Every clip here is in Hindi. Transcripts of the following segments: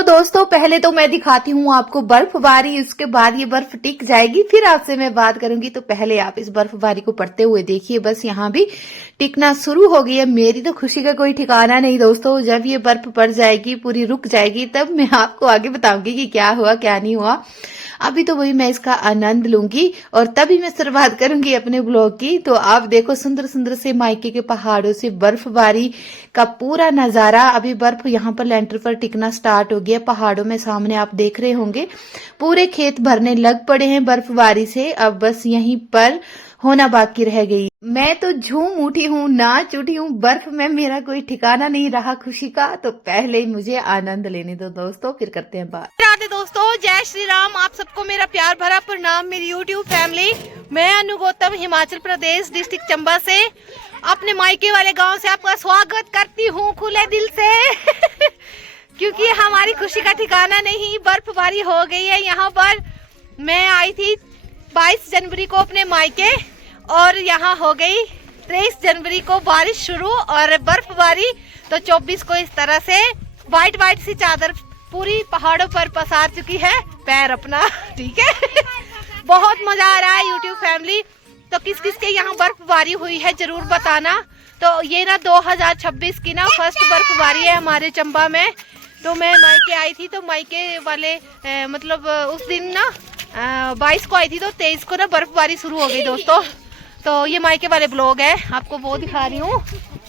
तो दोस्तों पहले तो मैं दिखाती हूँ आपको बर्फबारी, उसके बाद ये बर्फ टिक जाएगी, फिर आपसे मैं बात करूंगी। तो पहले आप इस बर्फबारी को पड़ते हुए देखिए, बस यहाँ भी टिकना शुरू हो गई है। मेरी तो खुशी का कोई ठिकाना नहीं दोस्तों। जब ये बर्फ पड़ जाएगी, पूरी रुक जाएगी, तब मैं आपको आगे बताऊंगी कि क्या हुआ क्या नहीं हुआ। अभी तो वही मैं इसका आनंद लूंगी और तभी मैं शुरुआत करूंगी अपने ब्लॉग की। तो आप देखो सुंदर सुंदर से मायके के पहाड़ों से बर्फबारी का पूरा नजारा। अभी बर्फ यहाँ पर लेंटर पर टिकना स्टार्ट हो गया पहाड़ों में, सामने आप देख रहे होंगे पूरे खेत भरने लग पड़े हैं बर्फबारी से। अब बस यहीं पर होना बाकी रह गई। मैं तो झूम उठी हूँ, नाच उठी हूँ। बर्फ में मेरा कोई ठिकाना नहीं रहा खुशी का। तो पहले ही मुझे आनंद लेने दो दोस्तों, फिर करते हैं बात। राधे दोस्तों, जय श्री राम। आप सबको मेरा प्यार भरा प्रणाम, मेरी यूट्यूब फैमिली। मैं अनु गौतम हिमाचल प्रदेश डिस्ट्रिक्ट चंबा से अपने मायके वाले गांव से आपका स्वागत करती हूँ खुले दिल से क्योंकि हमारी खुशी का ठिकाना नहीं, बर्फबारी हो गई है यहाँ पर। मैं आई थी 22 जनवरी को अपने मायके और यहाँ हो गई 23 जनवरी को बारिश शुरू और बर्फबारी। तो 24 को इस तरह से वाइट वाइट सी चादर पूरी पहाड़ों पर पसार चुकी है पैर अपना, ठीक है बहुत मजा आ रहा है यूट्यूब फैमिली। तो किस किस के यहाँ बर्फबारी हुई है जरूर बताना। तो ये ना 2026 की ना फर्स्ट बर्फबारी है हमारे चंबा में। तो मैं मायके आई थी, तो मायके वाले मतलब उस दिन ना 22 को आई थी, तो 23 को ना बर्फबारी शुरू हो गई दोस्तों। तो ये मायके वाले ब्लॉग है, आपको वो दिखा रही हूँ।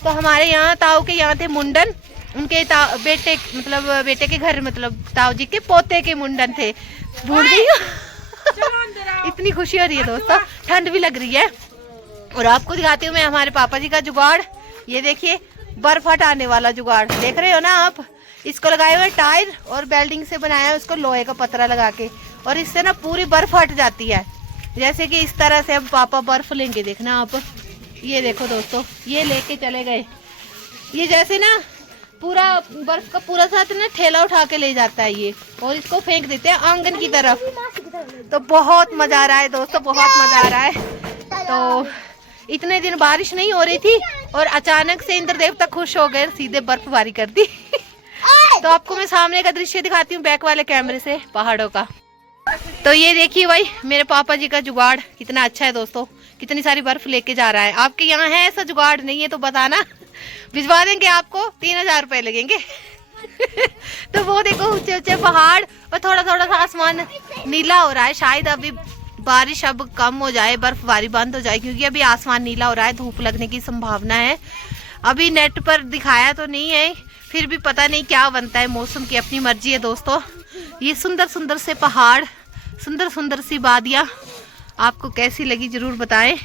तो हमारे यहाँ ताऊ के यहाँ थे मुंडन, उनके बेटे मतलब बेटे के घर, मतलब ताऊ जी के पोते के मुंडन थे। भूल गई इतनी खुशी हो रही है दोस्तों, ठंड भी लग रही है। और आपको दिखाती हूँ मैं हमारे पापा जी का जुगाड़। ये देखिए बर्फ हटाने वाला जुगाड़, देख रहे हो ना आप। इसको लगाए हुए टायर और बेल्डिंग से बनाया है उसको लोहे का पतरा लगा के, और इससे ना पूरी बर्फ हट जाती है। जैसे कि इस तरह से अब पापा बर्फ लेंगे, देखना आप। ये देखो दोस्तों, ये लेके चले गए। ये जैसे ना पूरा बर्फ का पूरा साथ ना ठेला उठा के ले जाता है ये, और इसको फेंक देते हैं आंगन की तरफ। तो बहुत मजा आ रहा है दोस्तों, बहुत मजा आ रहा है। तो इतने दिन बारिश नहीं हो रही थी और अचानक से इंद्र देवता खुश हो गए, सीधे बर्फबारी कर दी तो आपको मैं सामने का दृश्य दिखाती हूँ बैक वाले कैमरे से पहाड़ों का। तो ये देखिए भाई मेरे पापा जी का जुगाड़ कितना अच्छा है दोस्तों, कितनी सारी बर्फ लेके जा रहा है। आपके यहाँ है ऐसा जुगाड़? नहीं है तो बताना, भिजवा देंगे आपको, 3000 रुपए लगेंगे तो वो देखो ऊंचे ऊंचे पहाड़ और थोड़ा थोड़ा सा आसमान नीला हो रहा है। शायद अभी बारिश अब कम हो जाए, बर्फबारी बंद हो जाए, क्योंकि अभी आसमान नीला हो रहा है, धूप लगने की संभावना है। अभी नेट पर दिखाया तो नहीं है, फिर भी पता नहीं क्या बनता है, मौसम की अपनी मर्जी है दोस्तों। ये सुंदर सुंदर से पहाड़, सुंदर सुंदर सी वादियाँ आपको कैसी लगी जरूर बताएं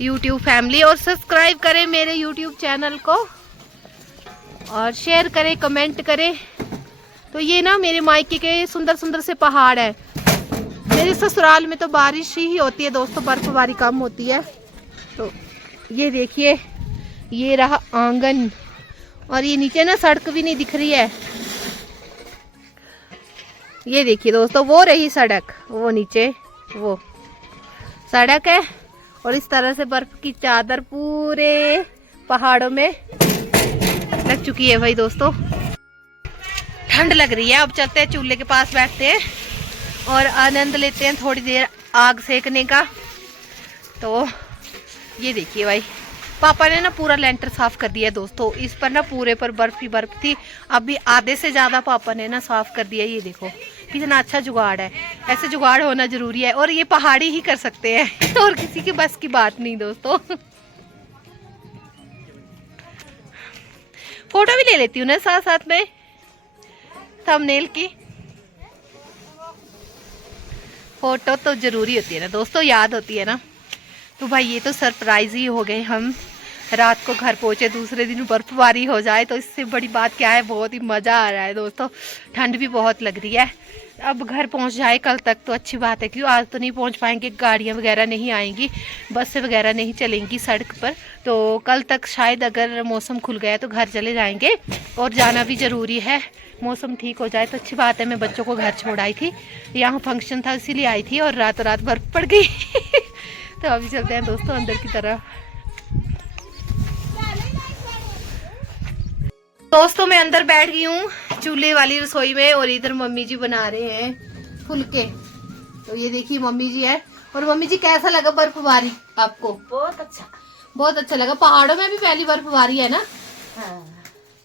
यूट्यूब फैमिली। और सब्सक्राइब करें मेरे यूट्यूब चैनल को और शेयर करें, कमेंट करें। तो ये ना मेरे मायके के सुंदर सुंदर से पहाड़ है। मेरे ससुराल में तो बारिश ही होती है दोस्तों, बर्फबारी कम होती है। तो ये देखिए ये रहा आंगन, और ये नीचे ना सड़क भी नहीं दिख रही है। ये देखिए दोस्तों वो रही सड़क, वो नीचे वो सड़क है, और इस तरह से बर्फ की चादर पूरे पहाड़ों में लग चुकी है भाई दोस्तों। ठंड लग रही है, अब चलते हैं चूल्हे के पास, बैठते हैं और आनंद लेते हैं थोड़ी देर आग सेकने का। तो ये देखिए भाई पापा ने ना पूरा लेंटर साफ कर दिया दोस्तों। इस पर ना पूरे पर बर्फ ही बर्फ थी, अभी आधे से ज्यादा पापा ने ना साफ कर दिया। ये देखो कितना अच्छा जुगाड़ है, ऐसे जुगाड़ होना जरूरी है, और ये पहाड़ी ही कर सकते हैं और किसी की बस की बात नहीं दोस्तों फोटो भी ले लेती हूँ ना साथ साथ में थंबनेल की। फोटो तो जरूरी होती है ना दोस्तों, याद होती है ना। तो भाई ये तो सरप्राइज ही हो गए, हम रात को घर पहुंचे, दूसरे दिन बर्फबारी हो जाए तो इससे बड़ी बात क्या है। बहुत ही मज़ा आ रहा है दोस्तों, ठंड भी बहुत लग रही है। अब घर पहुंच जाए कल तक तो अच्छी बात है, क्योंकि आज तो नहीं पहुंच पाएंगे, गाड़ियां वगैरह नहीं आएंगी, बसें वगैरह नहीं चलेंगी सड़क पर। तो कल तक शायद अगर मौसम खुल गया तो घर चले जाएंगे, और जाना भी ज़रूरी है। मौसम ठीक हो जाए तो अच्छी बात है। मैं बच्चों को घर छोड़ आई थी, यहाँ फंक्शन था इसीलिए आई थी, और रातों रात बर्फ पड़ गई तो अभी चलते हैं दोस्तों अंदर की तरफ। दोस्तों मैं अंदर बैठ गई हूँ चूल्हे वाली रसोई में, और इधर मम्मी जी बना रहे हैं फुलके। तो ये देखिए मम्मी जी है। और मम्मी जी कैसा लगा बर्फबारी आपको? बहुत अच्छा, बहुत अच्छा लगा। पहाड़ों में भी पहली बर्फबारी है ना? हाँ।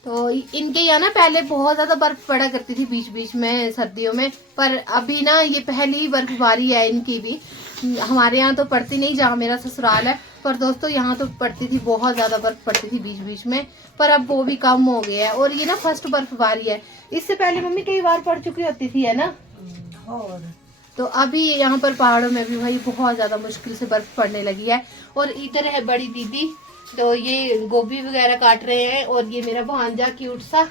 तो इनके यहाँ ना पहले बहुत ज्यादा बर्फ पड़ा करती थी बीच बीच में सर्दियों में, पर अभी ना ये पहली बर्फबारी है इनकी भी। हमारे यहाँ तो पड़ती नहीं, जहाँ मेरा ससुराल है, पर दोस्तों यहाँ तो पड़ती थी, बहुत ज्यादा बर्फ पड़ती थी बीच बीच में, पर अब वो भी कम हो गया है। और ये ना फर्स्ट बर्फबारी है। इससे पहले मम्मी कई बार पड़ चुकी होती थी, है ना? और तो अभी यहाँ पर पहाड़ों में भी भाई बहुत ज्यादा मुश्किल से बर्फ पड़ने लगी है। और इधर है बड़ी दीदी, तो ये गोभी वगैरह काट रहे हैं, और ये मेरा भांजा क्यूट सा।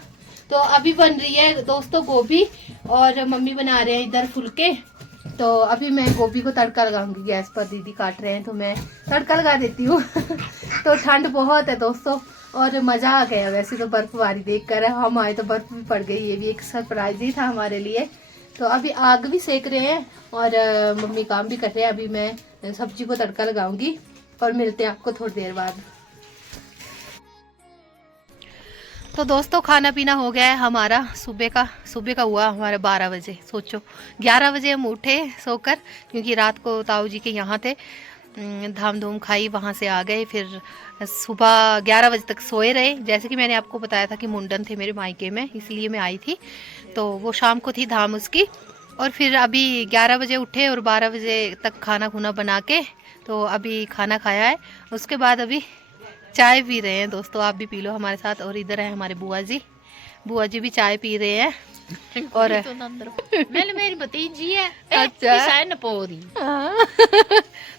तो अभी बन रही है दोस्तों गोभी, और मम्मी बना रहे हैं इधर फुलके। तो अभी मैं गोभी को तड़का लगाऊंगी गैस पर, दीदी काट रहे हैं तो मैं तड़का लगा देती हूँ। तो ठंड बहुत है दोस्तों, और मजा आ गया वैसे तो बर्फबारी देखकर। हम आए तो बर्फ भी पड़ गई, ये भी एक सरप्राइज ही था हमारे लिए। तो अभी आग भी सेक रहे हैं, और मम्मी काम भी कर रहे हैं। अभी मैं सब्जी को तड़का लगाऊंगी, और मिलते हैं आपको थोड़ी देर बाद। तो दोस्तों खाना पीना हो गया है हमारा। सुबह का हुआ हमारा 12 बजे। सोचो 11 बजे हम उठे सोकर, क्योंकि रात को ताऊ जी के यहाँ थे, धाम धूम खाई, वहाँ से आ गए। फिर सुबह 11 बजे तक सोए रहे। जैसे कि मैंने आपको बताया था कि मुंडन थे मेरे मायके में, इसलिए मैं आई थी। तो वो शाम को थी धाम उसकी। और फिर अभी 11 बजे उठे, और 12 बजे तक खाना खुना बना के तो अभी खाना खाया है। उसके बाद अभी चाय पी रहे हैं दोस्तों। आप भी पी लो हमारे साथ। और इधर है हमारे बुआ जी भी चाय पी रहे हैं। और मेरी भतीजी है। अच्छा नपोरी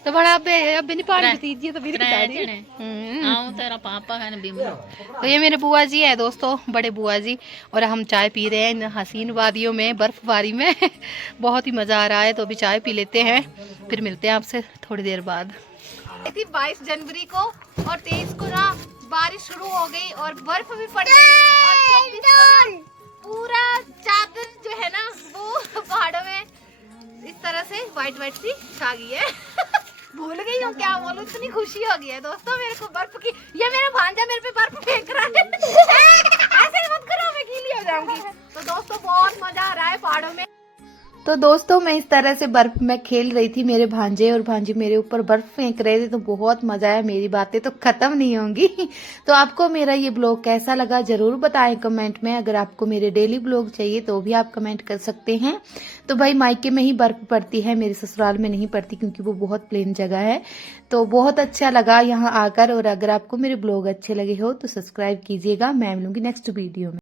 तो बड़ा अब नहीं पानी भतीजी तो फिर तेरा पापा है ना। तो ये मेरे बुआ जी है दोस्तों, बड़े बुआ जी। और हम चाय पी रहे हैं इन हसीन वादियों में, बर्फबारी में। बहुत ही मजा आ रहा है। तो अभी चाय पी लेते हैं, फिर मिलते हैं आपसे थोड़ी देर बाद। 22 जनवरी को और 23 को ना बारिश शुरू हो गई, और बर्फ भी पड़ गई। और 24 को ना पूरा चादर जो है ना वो पहाड़ों में इस तरह से व्हाइट सी छा गई है। भूल गई हूँ क्या बोलूं, इतनी खुशी हो गई है दोस्तों मेरे को बर्फ की। ये मेरा भांजा मेरे पे बर्फ फेंक रहा है। ऐसे मत करो, मैं गीली हो जाऊंगी। तो दोस्तों बहुत मजा आ रहा है पहाड़ों में। तो दोस्तों मैं इस तरह से बर्फ में खेल रही थी, मेरे भांजे और भांजी मेरे ऊपर बर्फ फेंक रहे थे, तो बहुत मजा आया। मेरी बातें तो खत्म नहीं होंगी। तो आपको मेरा ये ब्लॉग कैसा लगा जरूर बताएं कमेंट में। अगर आपको मेरे डेली ब्लॉग चाहिए तो भी आप कमेंट कर सकते हैं। तो भाई मायके में ही बर्फ पड़ती है, मेरे ससुराल में नहीं पड़ती, क्योंकि वो बहुत प्लेन जगह है। तो बहुत अच्छा लगा यहाँ आकर। और अगर आपको मेरे ब्लॉग अच्छे लगे हो तो सब्सक्राइब कीजिएगा। मैं मिलूंगी नेक्स्ट वीडियो में।